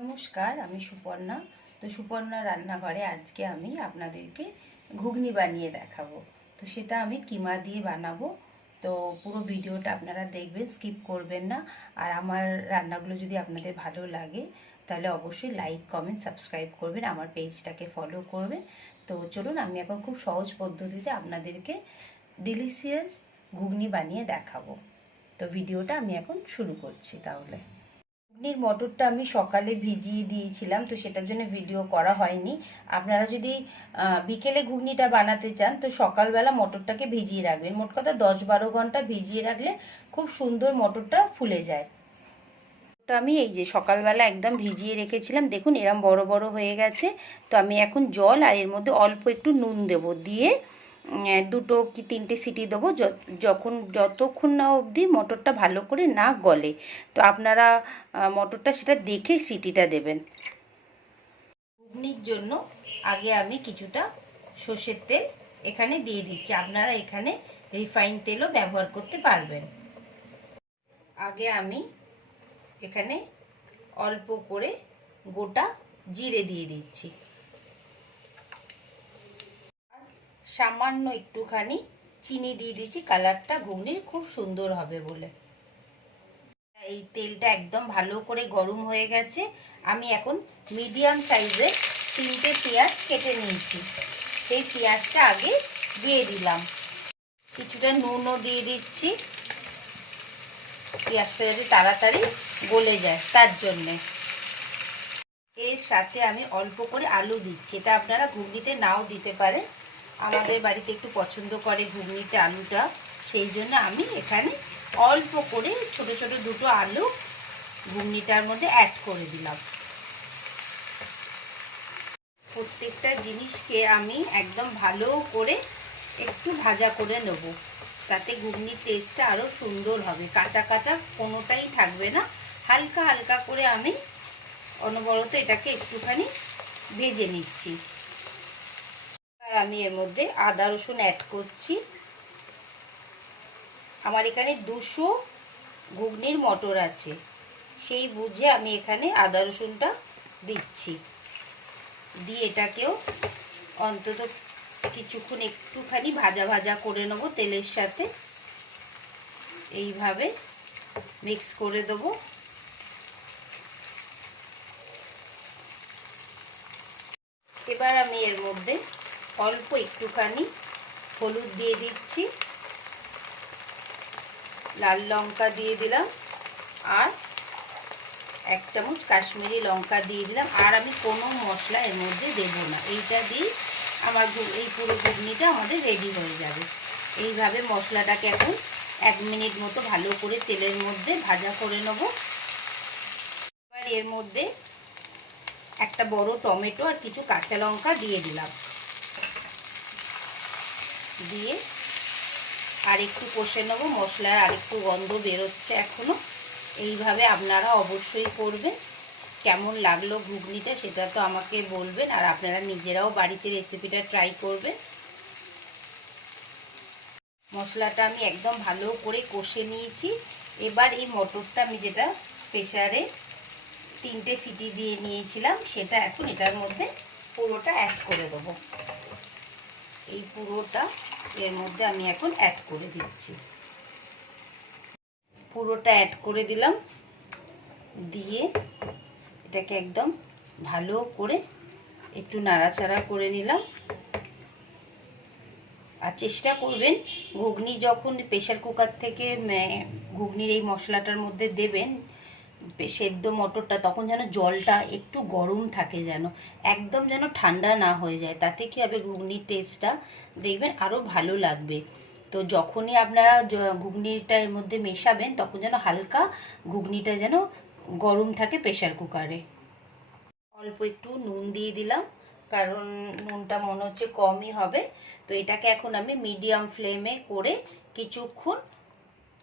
নমস্কার, আমি সুপর্ণা। তো সুপর্ণা রান্নাঘরে আজকে আমি আপনাদেরকে ঘুগনি বানিয়ে দেখাবো। তো সেটা আমি কিমা দিয়ে বানাবো। তো পুরো ভিডিওটা আপনারা দেখবেন, স্কিপ করবেন না। আর আমার রান্নাগুলো যদি আপনাদের ভালো লাগে তাহলে অবশ্যই লাইক, কমেন্ট, সাবস্ক্রাইব করবেন, আমার পেজটাকে ফলো করবেন। তো চলুন, আমি এখন খুব সহজ পদ্ধতিতে আপনাদেরকে ডিলিশিয়াস ঘুগনি বানিয়ে দেখাবো। তো ভিডিওটা আমি এখন শুরু করছি। তাহলে ঘুগনির মটরটা আমি সকালে ভিজিয়ে দিয়েছিলাম, তো সেটার জন্য ভিডিও করা হয়নি। আপনারা যদি বিকেলে ঘুগনিটা বানাতে চান তো সকালবেলা মটরটাকে ভিজিয়ে রাখবেন। মোট কথা 10-12 ঘন্টা ভিজিয়ে রাখলে খুব সুন্দর মটরটা ফুলে যায়। তো আমি এই যে সকালবেলা একদম ভিজিয়ে রেখেছিলাম, দেখুন এরম বড় বড় হয়ে গেছে। তো আমি এখন জল আর এর মধ্যে অল্প একটু নুন দেবো, দিয়ে 2 কি 3টে সিটি দেবো, যতক্ষণ না অবধি মটরটা ভালো করে না গলে। তো আপনারা মটরটা সেটা দেখে সিটিটা দেবেন। ঘুগনির জন্য আগে আমি কিছুটা সর্ষের তেল এখানে দিয়ে দিচ্ছি। আপনারা এখানে রিফাইন তেলও ব্যবহার করতে পারবেন। আগে আমি এখানে অল্প করে গোটা জিরে দিয়ে দিচ্ছি, সামান্য একটুখানি চিনি দিয়ে দিচ্ছি, কালারটা ঘুগনির খুব সুন্দর হবে বলে। এই তেলটা একদম ভালো করে গরম হয়ে গেছে। আমি এখন মিডিয়াম সাইজের 3টে পেঁয়াজ কেটে নিয়েছি, সেই পেঁয়াজটা আগে দিয়ে দিলাম। কিছুটা নুনও দিয়ে দিচ্ছি, পেঁয়াজটা যাতে তাড়াতাড়ি গলে যায় তার জন্যে। এর সাথে আমি অল্প করে আলু দিচ্ছি, এটা আপনারা ঘুগনিতে নাও দিতে পারেন। আমাদের বাড়িতে একটু পছন্দ করে ঘুগনিতে আলুটা, সেই জন্য আমি এখানে অল্প করে ছোট ছোট 2টো আলু ঘুগনিটার মধ্যে অ্যাড করে দিলাম। প্রত্যেকটা জিনিসকে আমি একদম ভালো করে একটু ভাজা করে নেব, তাতে ঘুগনির টেস্টটা আরও সুন্দর হবে। কাঁচা কাঁচা কোনোটাই থাকবে না। হালকা হালকা করে আমি অনবরত এটাকে একটুখানি ভেজে নিচ্ছি। আর আমি এর মধ্যে আদা রসুন অ্যাড করছি। আমার এখানে 200 ঘুগনির মটর আছে, সেই বুঝে আমি এখানে আদা রসুনটা দিচ্ছি। দিয়ে এটাকেও অন্তত কিছুক্ষণ একটুখানি ভাজা ভাজা করে নেব তেলের সাথে। এইভাবে মিক্স করে দেবো। এবার আমি এর মধ্যে অল্প একটুখানি হলুদ দিয়ে দিচ্ছি, লাল লঙ্কা দিয়ে দিলাম, আর 1 চামচ কাশ্মীরি লঙ্কা দিয়ে দিলাম। আর আমি কোনো মশলা এর মধ্যে দেবো না, এইটা দিয়ে আমার এই পুরো ঘুগনিটা আমাদের রেডি হয়ে যাবে। এইভাবে মশলাটাকে এখন 1 মিনিট মতো ভালো করে তেলের মধ্যে ভাজা করে নেব। এবার এর মধ্যে একটা বড় টমেটো আর কিছু কাঁচা লঙ্কা দিয়ে দিলাম, দিয়ে আর একটু কষে নেব। মশলার আর একটু গন্ধ বেরোচ্ছে এখনো। এইভাবে আপনারা অবশ্যই করবেন। কেমন লাগলো ঘুগনিটা সেটা তো আমাকে বলবেন, আর আপনারা নিজেরাও বাড়িতে রেসিপিটা ট্রাই করবেন। মশলাটা আমি একদম ভালো করে কষে নিয়েছি। এবার এই মটরটা আমি যেটা প্রেসারে 3টে সিটি দিয়ে নিয়েছিলাম সেটা এখন এটার মধ্যে পুরোটা অ্যাড করে দেবো। এই পুরোটা এর মধ্যে আমি এখন অ্যাড করে দিচ্ছি। পুরোটা অ্যাড করে দিলাম, দিয়ে এটাকে একদম ভালো করে একটু নাড়াচাড়া করে নিলাম। আর চেষ্টা করবেন ঘুগনি যখন প্রেসার কুকার থেকে ঘুগনির এই মশলাটার মধ্যে দেবেন সেদ্ধ মটরটা, তখন যেন জলটা একটু গরম থাকে, যেন একদম যেন ঠান্ডা না হয়ে যায়। তাতে কি হবে, ঘুগনির টেস্টটা দেখবেন আরও ভালো লাগবে। তো যখনই আপনারা ঘুগনিটা এর মধ্যে মেশাবেন তখন যেন হালকা ঘুগনিটা যেন গরম থাকে প্রেসার কুকারে। অল্প একটু নুন দিয়ে দিলাম, কারণ নুনটা মনে হচ্ছে কমই হবে। তো এটাকে এখন আমি মিডিয়াম ফ্লেমে করে কিছুক্ষণ,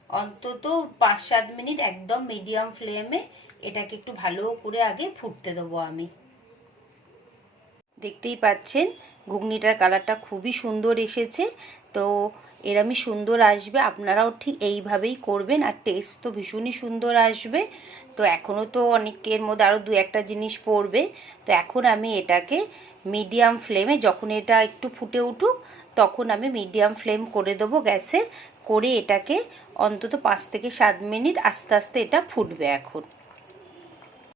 অন্তত 5-7 মিনিট একদম মিডিয়াম ফ্লেমে এটাকে একটু ভালো করে আগে ফুটতে দেবো আমি। দেখতেই পাচ্ছেন ঘুগনিটার কালারটা খুবই সুন্দর এসেছে। তো এরমই সুন্দর আসবে। আপনারাও ঠিক এইভাবেই করবেন, আর টেস্ট তো ভীষণই সুন্দর আসবে। তো এখনও তো অনেকের মধ্যে আরও 2-1টা জিনিস পড়বে। তো এখন আমি এটাকে মিডিয়াম ফ্লেমে, যখন এটা একটু ফুটে উঠুক তখন আমি মিডিয়াম ফ্লেম করে দেবো গ্যাসের, করে এটাকে অন্তত 5 থেকে 7 মিনিট আস্তে আস্তে এটা ফুটবে। এখন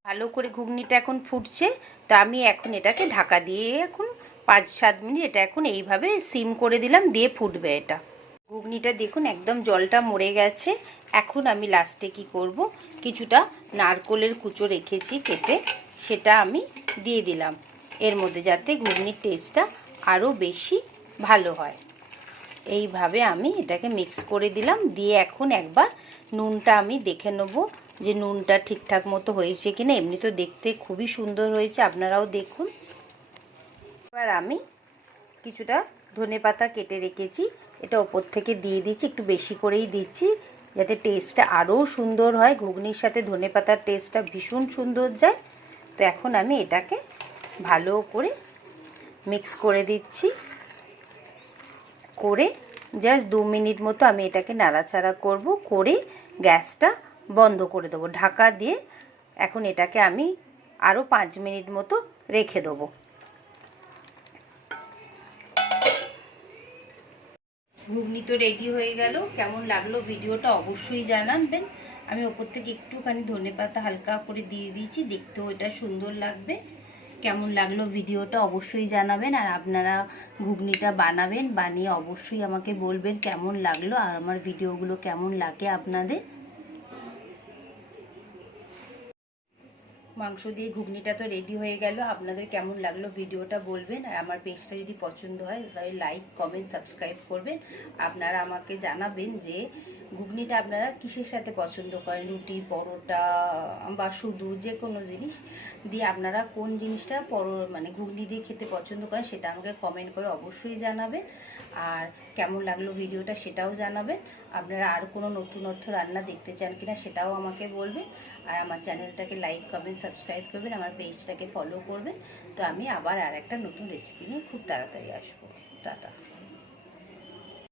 ভালো করে ঘুগনিটা এখন ফুটছে, তো আমি এখন এটাকে ঢাকা দিয়ে এখন 5-7 মিনিট এটা এখন এইভাবে সিম করে দিলাম, দিয়ে ফুটবে এটা। ঘুগনিটা দেখুন একদম জলটা মরে গেছে। এখন আমি লাস্টে কি করব, কিছুটা নারকোলের কুচো রেখেছি কেটে, সেটা আমি দিয়ে দিলাম এর মধ্যে, যাতে ঘুগনির টেস্টটা আরও বেশি ভালো হয়। এইভাবে আমি এটাকে মিক্স করে দিলাম, দিয়ে এখন একবার নুনটা আমি দেখে নেব যে নুনটা ঠিকঠাক মতো হয়েছে কিনা। এমনি তো দেখতে খুবই সুন্দর হয়েছে, আপনারাও দেখুন। এবার আমি কিছুটা ধনেপাতা কেটে রেখেছি, এটা ওপর থেকে দিয়ে দিচ্ছি, একটু বেশি করেই দিচ্ছি যাতে টেস্টটা আরও সুন্দর হয়। ঘুগনির সাথে ধনেপাতার টেস্টটা ভীষণ সুন্দর যায়। তো এখন আমি এটাকে ভালো করে মিক্স করে দিচ্ছি, করে জাস্ট 2 মিনিট মতো আমি এটাকে নাড়াচাড়া করব, করে গ্যাসটা বন্ধ করে দেবো ঢাকা দিয়ে। এখন এটাকে আমি আরও 5 মিনিট মতো রেখে দেবো। ঘুগনি তো রেডি হয়ে গেল। কেমন লাগলো ভিডিওটা অবশ্যই জানাবেন। আমি ওপর থেকে একটুখানি ধনেপাতা হালকা করে দিয়ে দিয়েছি, দেখতেও এটা সুন্দর লাগবে। কেমন লাগলো ভিডিওটা অবশ্যই জানাবেন, আর আপনারা ঘুগনিটা বানাবেন, বানিয়ে অবশ্যই আমাকে বলবেন কেমন লাগলো, আর আমার ভিডিওগুলো কেমন লাগে আপনাদের। মাংস দিয়ে ঘুগনিটা তো রেডি হয়ে গেল। আপনাদের কেমন লাগলো ভিডিওটা বলবেন, আর আমার পেজটা যদি পছন্দ হয় তাহলে লাইক, কমেন্ট, সাবস্ক্রাইব করবেন। আপনারা আমাকে জানাবেন যে ঘুগনিটা আপনারা কিসের সাথে পছন্দ করেন, রুটি, পরোটা বা শুধু যে কোনো জিনিস দিয়ে আপনারা কোন জিনিসটা মানে ঘুগনি দিয়ে খেতে পছন্দ করেন, সেটা আমাকে কমেন্ট করে অবশ্যই জানাবেন। আর কেমন লাগলো ভিডিওটা সেটাও জানাবেন। আপনারা আর কোনো নতুনত্ব রান্না দেখতে চান কিনা সেটাও আমাকে বলবেন। আর আমার চ্যানেলটাকে লাইক, কমেন্ট, সাবস্ক্রাইব করবেন, আমার পেজটাকে ফলো করবেন। তো আমি আবার আর একটা নতুন রেসিপি নিয়ে খুব তাড়াতাড়ি আসবো। টাটা।